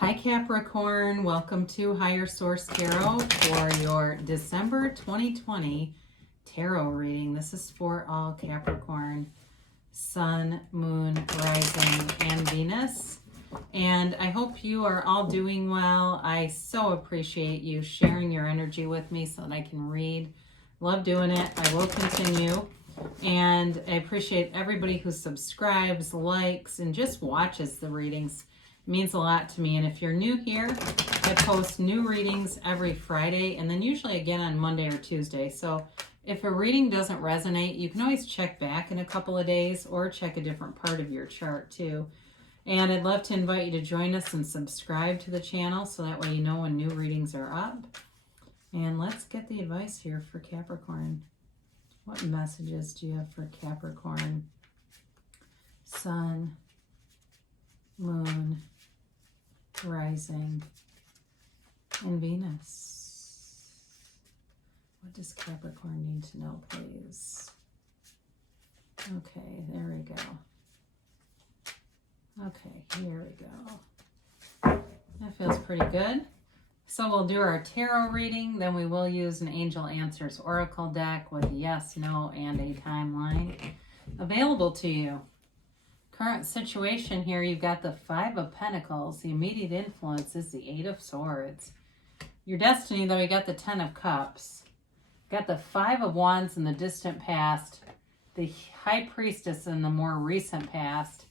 Hi Capricorn, welcome to Higher Source Tarot for your December 2020 tarot reading. This is for all Capricorn, Sun, Moon, Rising, and Venus. And I hope you are all doing well. I so appreciate you sharing your energy with me so that I can read. Love doing it. I will continue. And I appreciate everybody who subscribes, likes, and just watches the readings. It means a lot to me. And if you're new here, I post new readings every Friday and then usually again on Monday or Tuesday. So if a reading doesn't resonate, you can always check back in a couple of days or check a different part of your chart too. And I'd love to invite you to join us and subscribe to the channel so that way you know when new readings are up. And let's get the advice here for Capricorn. What messages do you have for Capricorn, Sun, Moon, Rising, and Venus? What does Capricorn need to know, please? Okay, there we go. Okay, here we go. That feels pretty good. So we'll do our tarot reading, then we will use an Angel Answers Oracle deck with a yes, no, and a timeline available to you. Current situation here, you've got the Five of Pentacles. The immediate influence is the Eight of Swords. Your destiny, though, you got the Ten of Cups. Got the Five of Wands in the distant past. The High Priestess in the more recent past.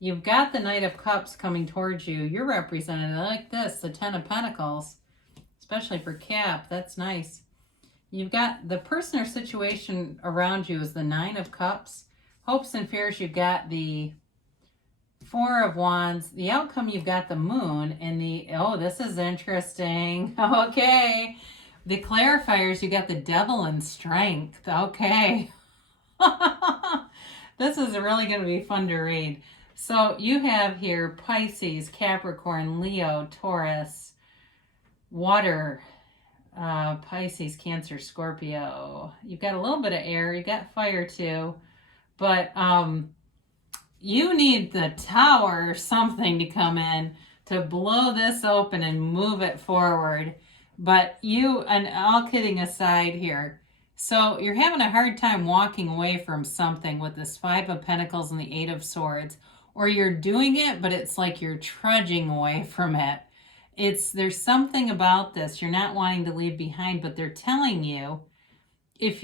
You've got the Knight of Cups coming towards you. You're represented like this, the Ten of Pentacles. Especially for Cap, that's nice. You've got the person or situation around you is the Nine of Cups. Hopes and fears, you've got the Four of Wands. The outcome, you've got the Moon. And the, oh, this is interesting. Okay. The clarifiers, you got the Devil and Strength. Okay. This is really going to be fun to read. So you have here Pisces, Capricorn, Leo, Taurus, Water, Pisces, Cancer, Scorpio. You've got a little bit of air. You got fire too. But you need the Tower or something to come in to blow this open and move it forward. But you, and all kidding aside here, so you're having a hard time walking away from something with this Five of Pentacles and the Eight of Swords. Or you're doing it, but it's like you're trudging away from it. There's something about this you're not wanting to leave behind, but they're telling you if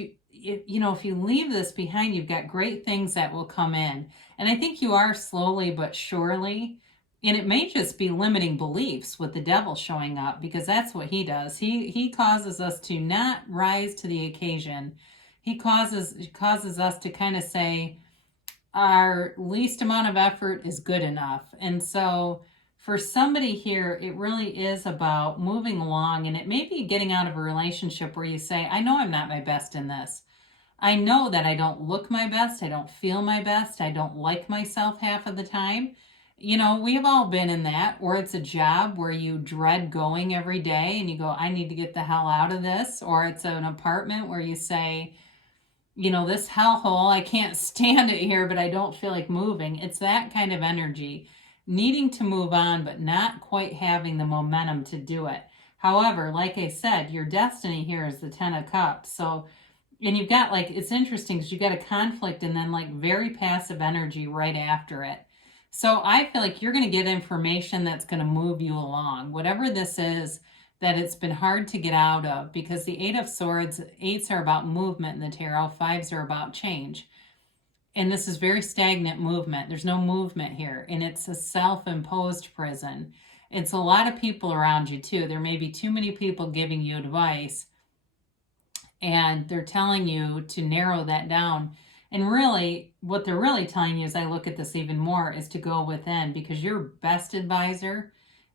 you leave this behind, you've got great things that will come in. And I think you are slowly but surely. And it may just be limiting beliefs with the Devil showing up, because that's what he does. He causes us to not rise to the occasion. He causes us to kind of say our least amount of effort is good enough. And so for somebody here, it really is about moving along, and it may be getting out of a relationship where you say, I know I'm not my best in this. I know that I don't look my best. I don't feel my best. I don't like myself half of the time. You know, we've all been in that, or it's a job where you dread going every day and you go, I need to get the hell out of this. Or it's an apartment where you say, you know, this hellhole, I can't stand it here, but I don't feel like moving. It's that kind of energy, needing to move on, but not quite having the momentum to do it. However, like I said, your destiny here is the Ten of Cups. So, and you've got like, it's interesting because you've got a conflict and then like very passive energy right after it. So I feel like you're going to get information that's going to move you along, whatever this is that it's been hard to get out of, because the Eight of Swords, eights are about movement in the tarot, fives are about change. And this is very stagnant movement. There's no movement here, and it's a self-imposed prison. It's a lot of people around you too. There may be too many people giving you advice, and they're telling you to narrow that down. And really, what they're really telling you, as I look at this even more, is to go within, because your best advisor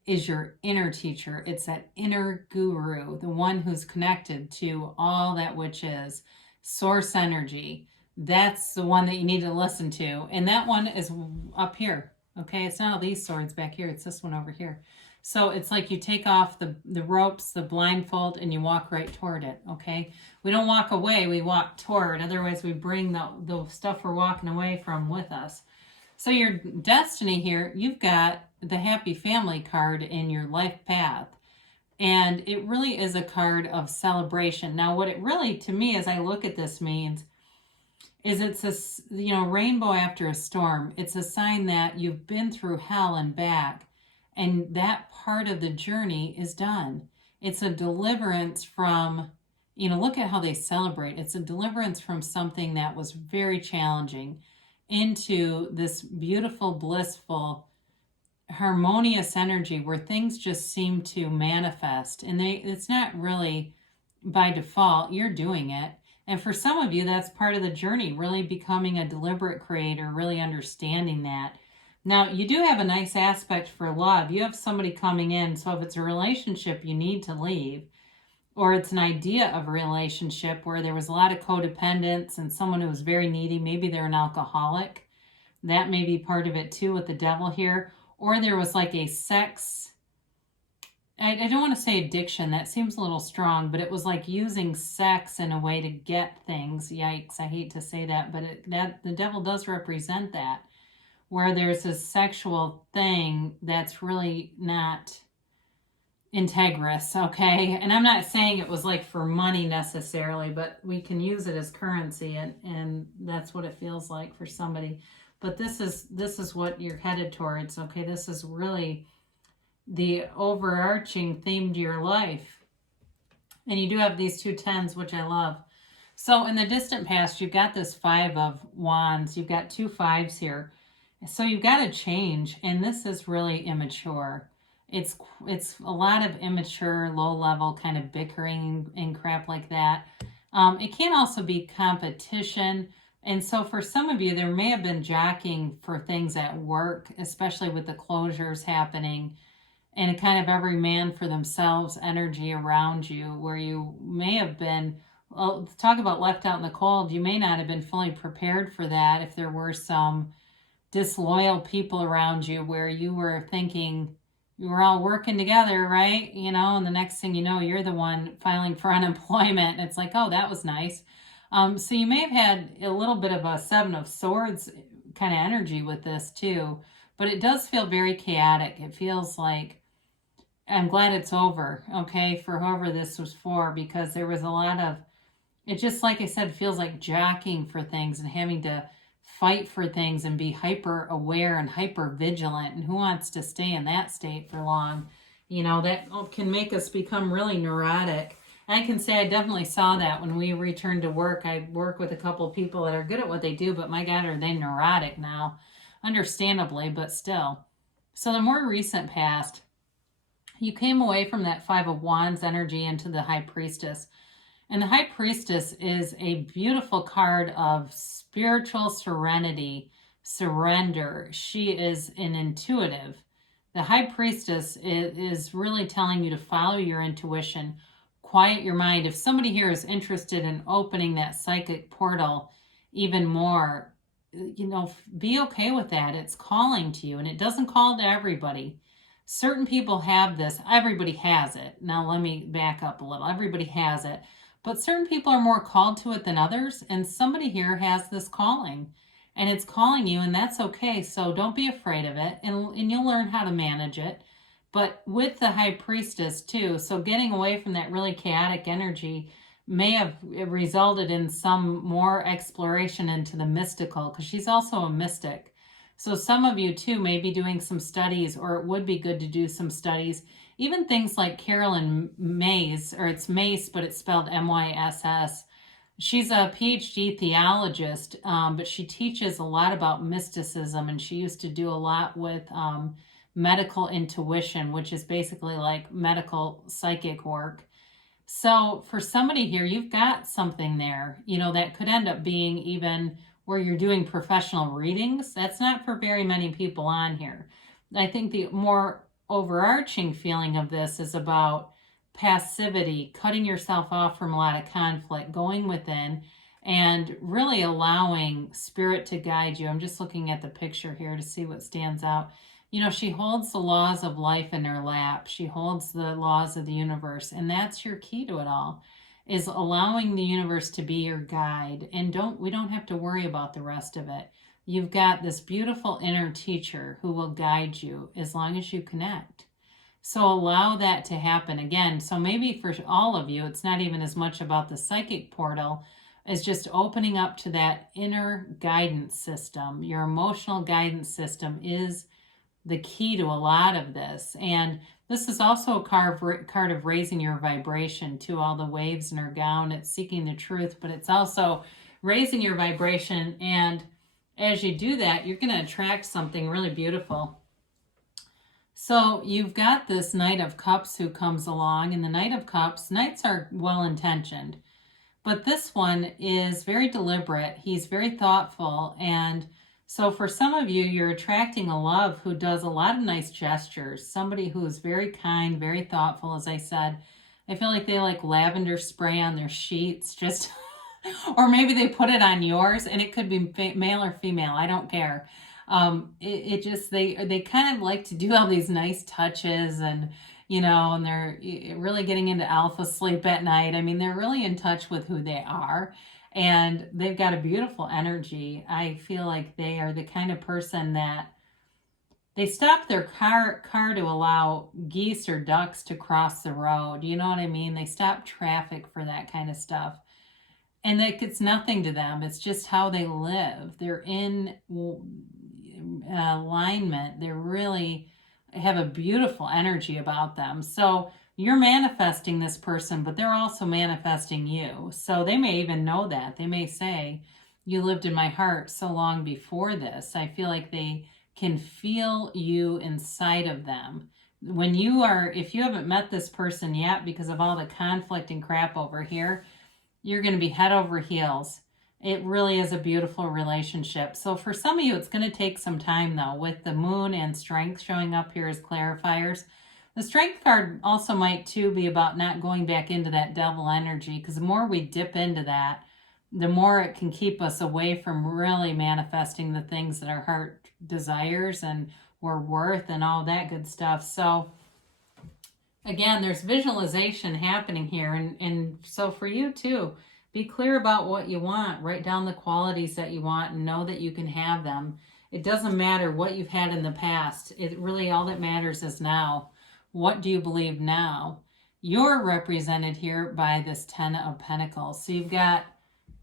is your inner teacher. It's that inner guru, the one who's connected to all that which is source energy. That's the one that you need to listen to. And that one is up here. Okay, it's not all these swords back here. It's this one over here. So it's like you take off the ropes, the blindfold, and you walk right toward it. Okay, we don't walk away, we walk toward. Otherwise, we bring the stuff we're walking away from with us. So your destiny here, you've got the happy family card in your life path. And it really is a card of celebration. Now, what it really, to me, as I look at this, means is it's a, rainbow after a storm. It's a sign that you've been through hell and back, and that part of the journey is done. It's a deliverance from, look at how they celebrate. It's a deliverance from something that was very challenging into this beautiful, blissful, harmonious energy where things just seem to manifest. And it's not really by default, you're doing it. And for some of you, that's part of the journey, really becoming a deliberate creator, really understanding that. Now, you do have a nice aspect for love. You have somebody coming in. So if it's a relationship you need to leave, or it's an idea of a relationship where there was a lot of codependence and someone who was very needy, maybe they're an alcoholic. That may be part of it too with the devil here. Or there was like a sex, I don't want to say addiction, that seems a little strong, but it was like using sex in a way to get things. Yikes, I hate to say that, but the devil does represent that, where there's a sexual thing that's really not integrous, okay? And I'm not saying it was like for money necessarily, but we can use it as currency, and that's what it feels like for somebody. But this is what you're headed towards, okay? This is really the overarching theme to your life. And you do have these 2 tens, which I love. So in the distant past, you've got this 5 of wands. You've got 2 5s here. So you've got to change. And this is really immature. It's a lot of immature, low level kind of bickering and crap like that. It can also be competition. And so for some of you, there may have been jockeying for things at work, especially with the closures happening, and a kind of every man for themselves energy around you, where you may have been, well, talk about left out in the cold, you may not have been fully prepared for that if there were some disloyal people around you where you were thinking you were all working together, right? And the next thing you know, you're the one filing for unemployment. It's like, oh, that was nice. So you may have had a little bit of a 7 of Swords kind of energy with this too, but it does feel very chaotic. It feels like, I'm glad it's over, okay, for whoever this was for, because there was a lot of, it just, like I said, feels like jockeying for things and having to fight for things and be hyper aware and hyper vigilant. And who wants to stay in that state for long? That can make us become really neurotic. I can say I definitely saw that when we returned to work. I work with a couple of people that are good at what they do, but my God, are they neurotic now? Understandably, but still. So the more recent past, you came away from that 5 of Wands energy into the High Priestess. And the High Priestess is a beautiful card of spiritual serenity, surrender. She is an intuitive. The High Priestess is really telling you to follow your intuition, quiet your mind. If somebody here is interested in opening that psychic portal even more, be okay with that. It's calling to you, and it doesn't call to everybody. Certain people have this. Everybody has it. Now, let me back up a little. Everybody has it. But certain people are more called to it than others, and somebody here has this calling, and it's calling you, and that's okay. So don't be afraid of it, and you'll learn how to manage it. But with the High Priestess too, so getting away from that really chaotic energy may have resulted in some more exploration into the mystical, because she's also a mystic. So some of you too may be doing some studies, or it would be good to do some studies. Even things like Carolyn Mays, or it's Mace, but it's spelled M-Y-S-S. She's a PhD theologist, but she teaches a lot about mysticism, and she used to do a lot with medical intuition, which is basically like medical psychic work. So for somebody here, you've got something there, that could end up being even where you're doing professional readings. That's not for very many people on here. I think the more overarching feeling of this is about passivity, cutting yourself off from a lot of conflict, going within, and really allowing spirit to guide you. I'm just looking at the picture here to see what stands out. She holds the laws of life in her lap. She holds the laws of the universe, and that's your key to it all, is allowing the universe to be your guide. And we don't have to worry about the rest of it. you've got this beautiful inner teacher who will guide you as long as you connect. So allow that to happen again. So maybe for all of you, it's not even as much about the psychic portal as just opening up to that inner guidance system. Your emotional guidance system is the key to a lot of this. And this is also a card of raising your vibration to all the waves in her gown. It's seeking the truth, but it's also raising your vibration. And as you do that, you're going to attract something really beautiful. So you've got this Knight of Cups who comes along, and the Knight of Cups, Knights are well-intentioned, but this one is very deliberate. He's very thoughtful, and so for some of you, you're attracting a love who does a lot of nice gestures, somebody who is very kind, very thoughtful, as I said. I feel like they like lavender spray on their sheets, just, or maybe they put it on yours, and it could be male or female, I don't care. They kind of like to do all these nice touches, and and they're really getting into alpha sleep at night. I mean, they're really in touch with who they are, and they've got a beautiful energy. I feel like they are the kind of person that they stop their car to allow geese or ducks to cross the road. You know what I mean? They stop traffic for that kind of stuff. And it's nothing to them. It's just how they live. They're in alignment. They really have a beautiful energy about them. So you're manifesting this person, but they're also manifesting you. So they may even know that. They may say, you lived in my heart so long before this. I feel like they can feel you inside of them. If you haven't met this person yet because of all the conflict and crap over here, you're going to be head over heels. It really is a beautiful relationship. So for some of you, it's going to take some time, though, with the moon and strength showing up here as clarifiers. The strength card also might, too, be about not going back into that devil energy, because the more we dip into that, the more it can keep us away from really manifesting the things that our heart desires and we're worth and all that good stuff. So again, there's visualization happening here. And so for you, too, be clear about what you want. Write down the qualities that you want and know that you can have them. It doesn't matter what you've had in the past. It really, all that matters is now. What do you believe now? You're represented here by this Ten of Pentacles. So you've got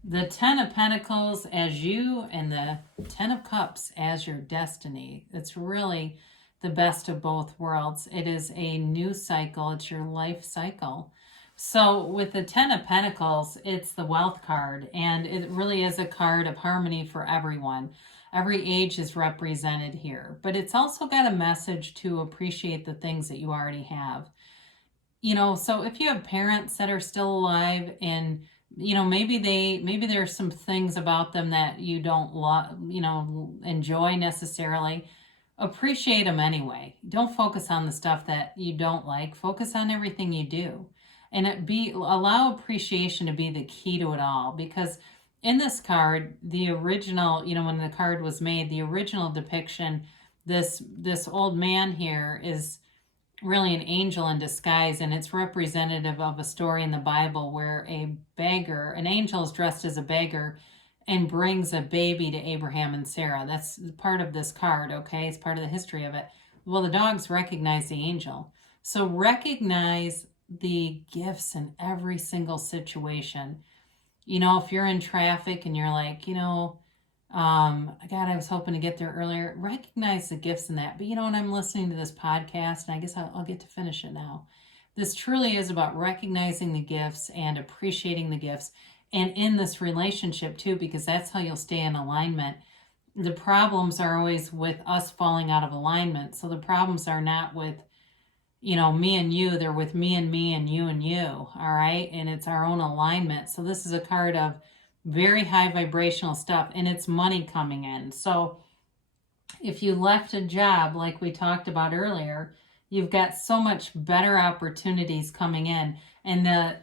the Ten of Pentacles as you and the Ten of Cups as your destiny. It's really the best of both worlds. It is a new cycle. It's your life cycle. So with the Ten of Pentacles, it's the wealth card, and it really is a card of harmony for everyone. Every age is represented here, but it's also got a message to appreciate the things that you already have. So if you have parents that are still alive and, maybe there's some things about them that you don't enjoy necessarily, appreciate them anyway. Don't focus on the stuff that you don't like. Focus on everything you do. And allow appreciation to be the key to it all, because in this card, the original, when the card was made, the original depiction, this old man here is really an angel in disguise, and it's representative of a story in the Bible where an angel is dressed as a beggar and brings a baby to Abraham and Sarah. That's part of this card, okay? It's part of the history of it. Well, the dogs recognize the angel. So recognize the gifts in every single situation. If you're in traffic and you're like, God, I was hoping to get there earlier, recognize the gifts in that. But when I'm listening to this podcast, and I guess I'll get to finish it now, this truly is about recognizing the gifts and appreciating the gifts. And in this relationship too, because that's how you'll stay in alignment. The problems are always with us falling out of alignment. So the problems are not with me and you, they're with me and you and you, all right? And it's our own alignment. So this is a card of very high vibrational stuff, and it's money coming in. So if you left a job like we talked about earlier, you've got so much better opportunities coming in. And the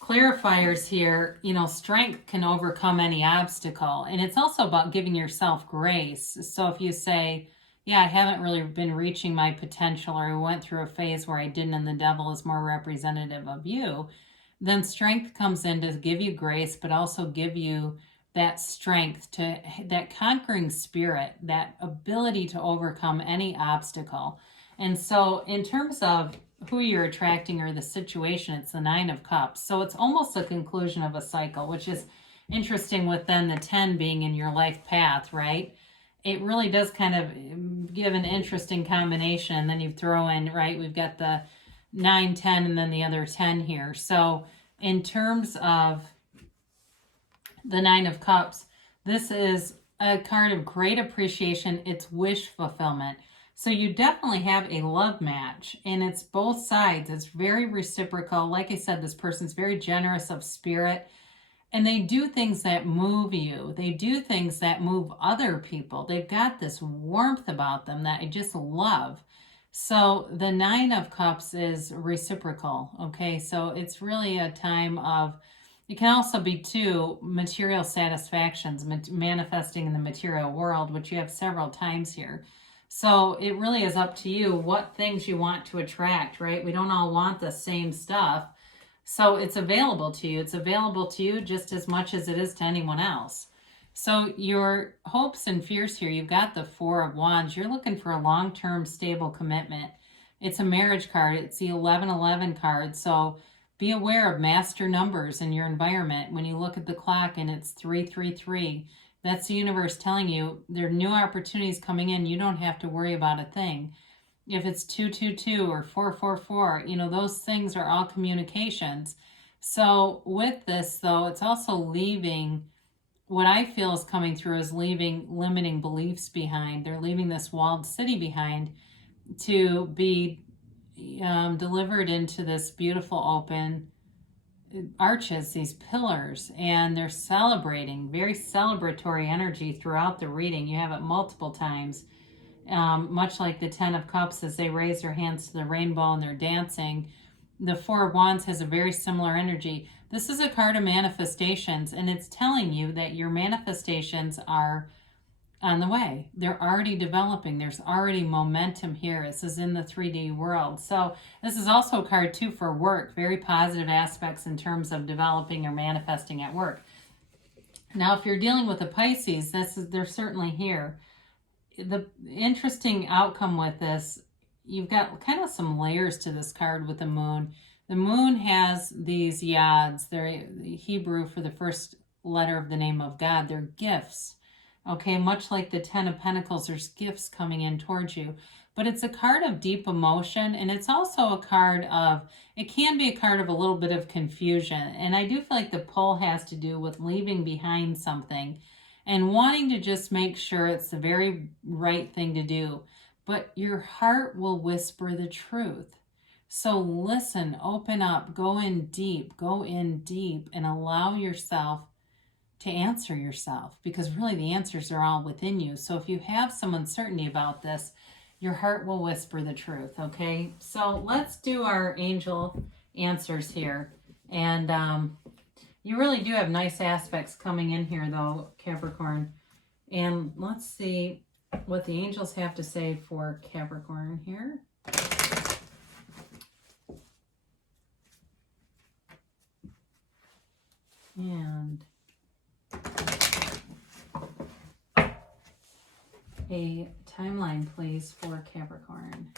clarifiers here, strength can overcome any obstacle. And it's also about giving yourself grace. So if you say, I haven't really been reaching my potential, or I went through a phase where I didn't, and the devil is more representative of you, then strength comes in to give you grace, but also give you that strength, to that conquering spirit, that ability to overcome any obstacle. And so in terms of who you're attracting or the situation, it's the Nine of Cups. So it's almost a conclusion of a cycle, which is interesting with then the 10 being in your life path, right? It really does kind of give an interesting combination. And then you throw in, right, we've got the 9, 10, and then the other 10 here. So in terms of the Nine of Cups, this is a card of great appreciation. It's wish fulfillment. So you definitely have a love match, and it's both sides. It's very reciprocal. Like I said, this person's very generous of spirit, and they do things that move you. They do things that move other people. They've got this warmth about them that I just love. So the Nine of Cups is reciprocal, okay? So it's really a time of, it can also be too, material satisfactions, manifesting in the material world, which you have several times here. So it really is up to you what things you want to attract, right? We don't all want the same stuff. So it's available to you. It's available to you just as much as it is to anyone else. So your hopes and fears here, you've got the Four of Wands. You're looking for a long-term stable commitment. It's a marriage card. It's the 1111 card. So be aware of master numbers in your environment. When you look at the clock and it's 333, that's the universe telling you there are new opportunities coming in. You don't have to worry about a thing. If it's 222 or 444, those things are all communications. So with this, though, it's also leaving, what I feel is coming through is leaving limiting beliefs behind. They're leaving this walled city behind to be delivered into this beautiful open arches, these pillars, and they're celebrating, very celebratory energy throughout the reading. You have it multiple times. Much like the 10 of Cups, as they raise their hands to the rainbow and they're dancing, the Four of Wands has a very similar energy. This is a card of manifestations, and it's telling you that your manifestations are on the way. They're already developing. There's already momentum here. This is in the 3D world. So this is also a card, too, for work. Very positive aspects in terms of developing or manifesting at work. Now, if you're dealing with a Pisces, they're certainly here. The interesting outcome with this, you've got kind of some layers to this card with the moon. The moon has these yads. They're Hebrew for the first letter of the name of God. They're gifts. Okay, much like the 10 of Pentacles, there's gifts coming in towards you. But it's a card of deep emotion, and it's also a card of, it can be a card of a little bit of confusion. And I do feel like the pull has to do with leaving behind something and wanting to just make sure it's the very right thing to do. But your heart will whisper the truth. So listen, open up, go in deep, and allow yourself to answer yourself, because really the answers are all within you. So if you have some uncertainty about this, your heart will whisper the truth, okay? So let's do our angel answers here. And you really do have nice aspects coming in here, though, Capricorn. And let's see what the angels have to say for Capricorn here. And a timeline, please, for Capricorn.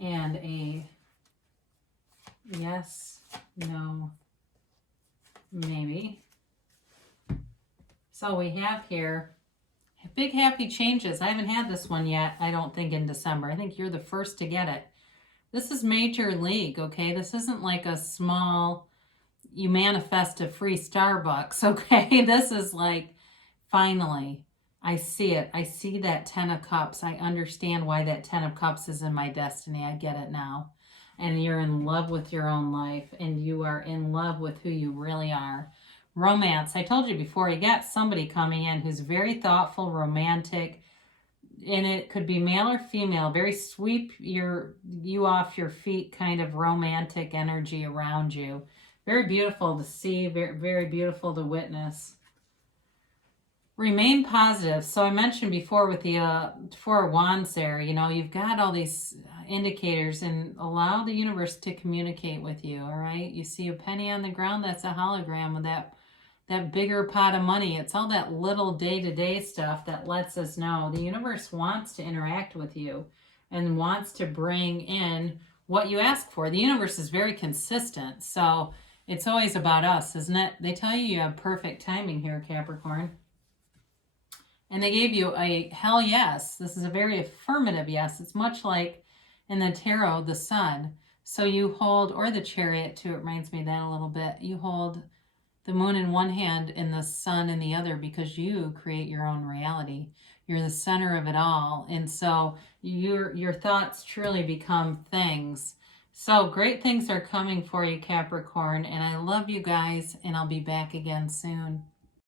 And a yes, no, maybe. So we have here big happy changes. I haven't had this one yet, I don't think, in December. I think you're the first to get it. This is major league, okay? This isn't like a small, you manifest a free Starbucks, okay? This is like, finally, I see it. I see that 10 of Cups. I understand why that 10 of Cups is in my destiny. I get it now. And you're in love with your own life, and you are in love with who you really are. Romance. I told you before, you got somebody coming in who's very thoughtful, romantic, and it could be male or female, very sweep you off your feet kind of romantic energy around you. Very beautiful to see, very, very beautiful to witness. Remain positive. So I mentioned before with the Four of Wands there, you know, you've got all these indicators, and allow the universe to communicate with you, all right? You see a penny on the ground, that's a hologram of that bigger pot of money. It's all that little day-to-day stuff that lets us know the universe wants to interact with you and wants to bring in what you ask for. The universe is very consistent, so it's always about us, isn't it? They tell you you have perfect timing here, Capricorn. And they gave you a hell yes. This is a very affirmative yes. It's much like in the tarot, the sun. So you hold, or the chariot too, it reminds me of that a little bit. You hold the moon in one hand and the sun in the other, because you create your own reality. You're the center of it all. And so your thoughts truly become things. So great things are coming for you, Capricorn. And I love you guys, and I'll be back again soon.